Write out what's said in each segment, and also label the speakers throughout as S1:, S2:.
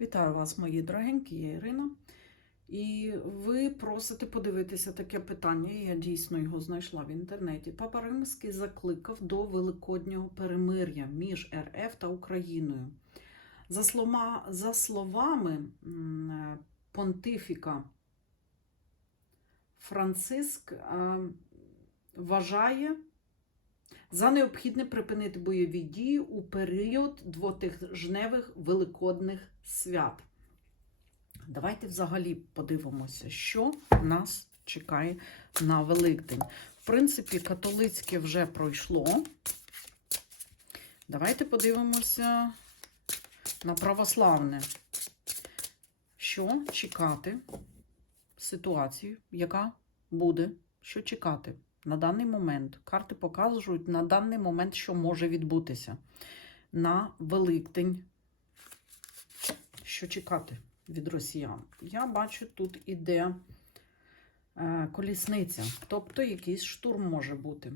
S1: Вітаю вас, мої дорогенькі, я Ірина. І ви просите подивитися таке питання. Я дійсно його знайшла в інтернеті. Папа Римський закликав до великоднього перемир'я між РФ та Україною. За, слова, за словами понтифіка, Франциск вважає за необхідне припинити бойові дії у період двотижневих великодних свят. Давайте взагалі подивимося, що нас чекає на Великдень. В принципі, католицьке вже пройшло. Давайте подивимося на православне. Що чекати ситуацію, яка буде, що чекати на даний момент. Карти показують на даний момент, що може відбутися. На Великдень. Що чекати від росіян? Я бачу, тут іде е, колісниця, тобто якийсь штурм може бути.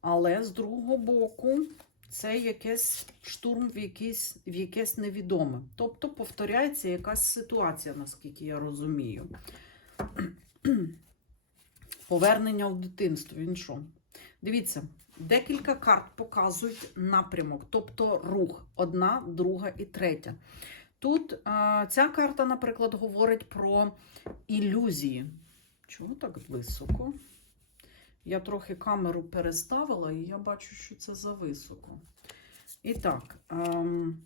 S1: Але з другого боку, це якийсь штурм в якесь, в якесь невідоме. Тобто повторяється якась ситуація, наскільки я розумію. Повернення в дитинство. Він що? Дивіться, декілька карт показують напрямок, тобто рух. Одна, друга і третя. Тут а, ця карта, наприклад, говорить про ілюзії. Чого так високо? Я трохи камеру переставила, і я бачу, що це за високо. І так, ем,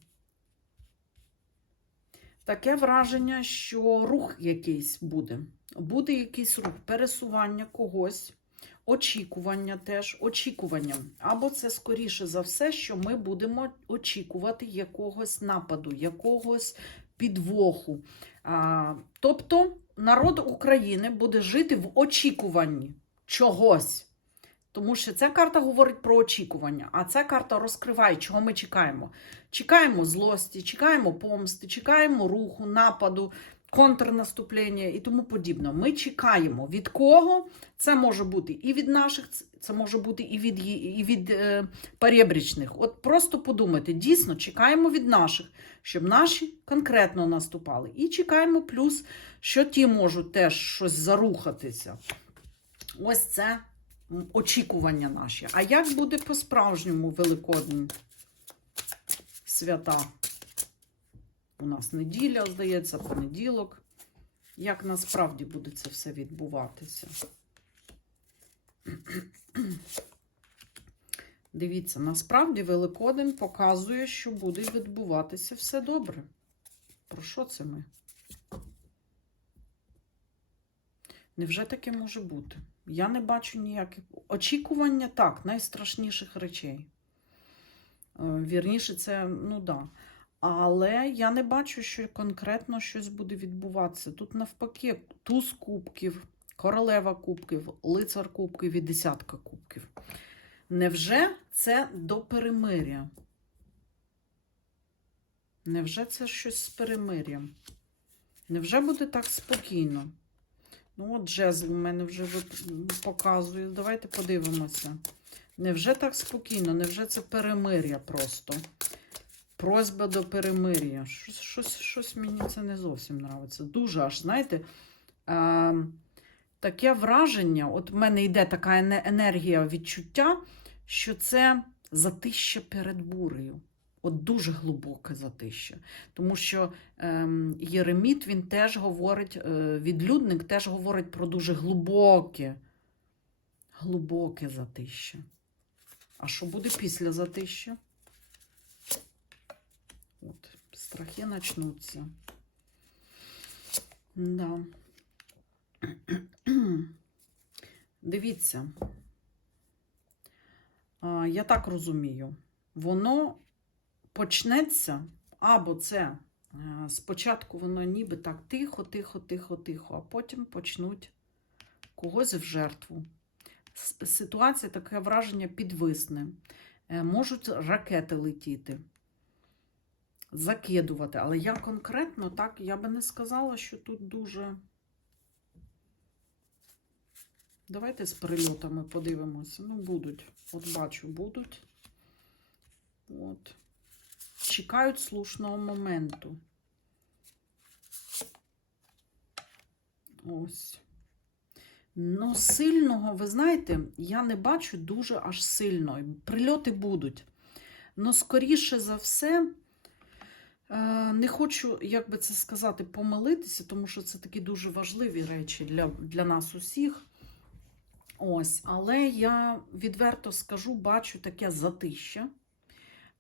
S1: таке враження, що рух якийсь буде. Буде якийсь рух, пересування когось, очікування теж, очікування. Або це скоріше за все, що ми будемо очікувати якогось нападу, якогось підвоху. А, тобто народ України буде жити в очікуванні чогось. Тому що ця карта говорить про очікування, а ця карта розкриває, чого ми чекаємо. Чекаємо злості, чекаємо помсти, чекаємо руху, нападу, контрнаступлення і тому подібне. Ми чекаємо від кого? Це може бути і від наших, це може бути і від, і від е, перебрічних. От просто подумайте, дійсно чекаємо від наших, щоб наші конкретно наступали. І чекаємо плюс, що ті можуть теж щось зарухатися. Ось це очікування наші. А як буде по-справжньому Великодні свята? У нас неділя, здається, понеділок. Як насправді буде це все відбуватися? Дивіться, насправді Великодень показує, що буде відбуватися все добре. Про що це ми? Невже таке може бути? Я не бачу ніяких очікування так, найстрашніших речей. Е, Вірніше, це, ну да. Але я не бачу, що конкретно щось буде відбуватися. Тут навпаки, туз кубків, королева кубків, лицар кубків і десятка кубків. Невже це до перемиря? Невже це щось з перемир'ям? Невже буде так спокійно? Ну, от джезл у мене вже показує. Давайте подивимося. Невже так спокійно? Невже це перемир'я просто? Просьба до перемир'я. Щось, щось, щось мені це не зовсім нравиться. Дуже аж, знаєте, е, таке враження, от в мене йде така енергія відчуття, що це затища перед бурею. От дуже глибоке затища. Тому що ем, Єреміт він теж говорить, е, відлюдник теж говорить про дуже глибоке, глибоке затища. А що буде після затища? От, страхи начнуться. Да. Дивіться. Я так розумію, воно почнеться, або це е, спочатку воно ніби так тихо, тихо, тихо, тихо, а потім почнуть когось в жертву. Ситуація таке враження підвисне. Е, Можуть ракети летіти, закидувати. Але я конкретно так, я би не сказала, що тут дуже. Давайте з прильотами подивимося. Ну, будуть. От бачу, будуть. От. чекають слушного моменту. Ось. Ну, сильного, ви знаєте, я не бачу дуже аж сильно. Прильоти будуть. Ну, скоріше за все, не хочу, як би це сказати, помилитися, тому що це такі дуже важливі речі для, для нас усіх. Ось, але я відверто скажу, бачу таке затища.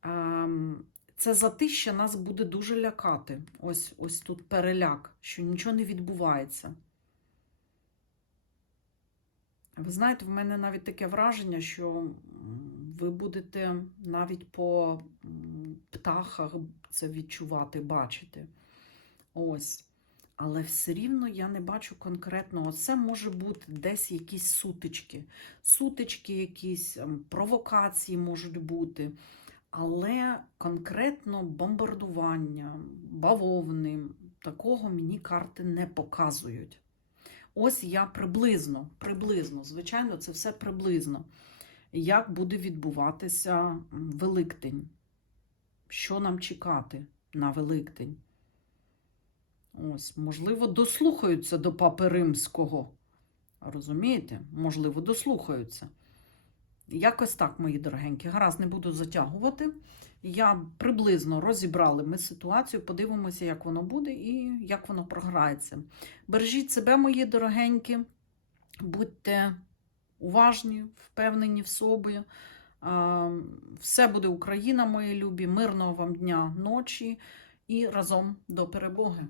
S1: Ем, Це затища нас буде дуже лякати. Ось, ось тут переляк, що нічого не відбувається. Ви знаєте, в мене навіть таке враження, що ви будете навіть по птахах це відчувати, бачити. Ось. Але все рівно я не бачу конкретного. Це може бути десь якісь сутички. Сутички, якісь ем, провокації можуть бути. Але конкретно бомбардування, бавовни, такого мені карти не показують. Ось я приблизно, приблизно, звичайно, це все приблизно. Як буде відбуватися Великдень? Що нам чекати на Великдень? Ось, можливо, дослухаються до Папи Римського. Розумієте? Можливо, дослухаються. Якось так, мої дорогенькі. Гаразд, не буду затягувати. Я приблизно розібрали ми ситуацію, подивимося, як воно буде і як воно програється. Бережіть себе, мої дорогенькі, будьте уважні, впевнені в собі. Все буде Україна, мої любі. Мирного вам дня, ночі і разом до перемоги.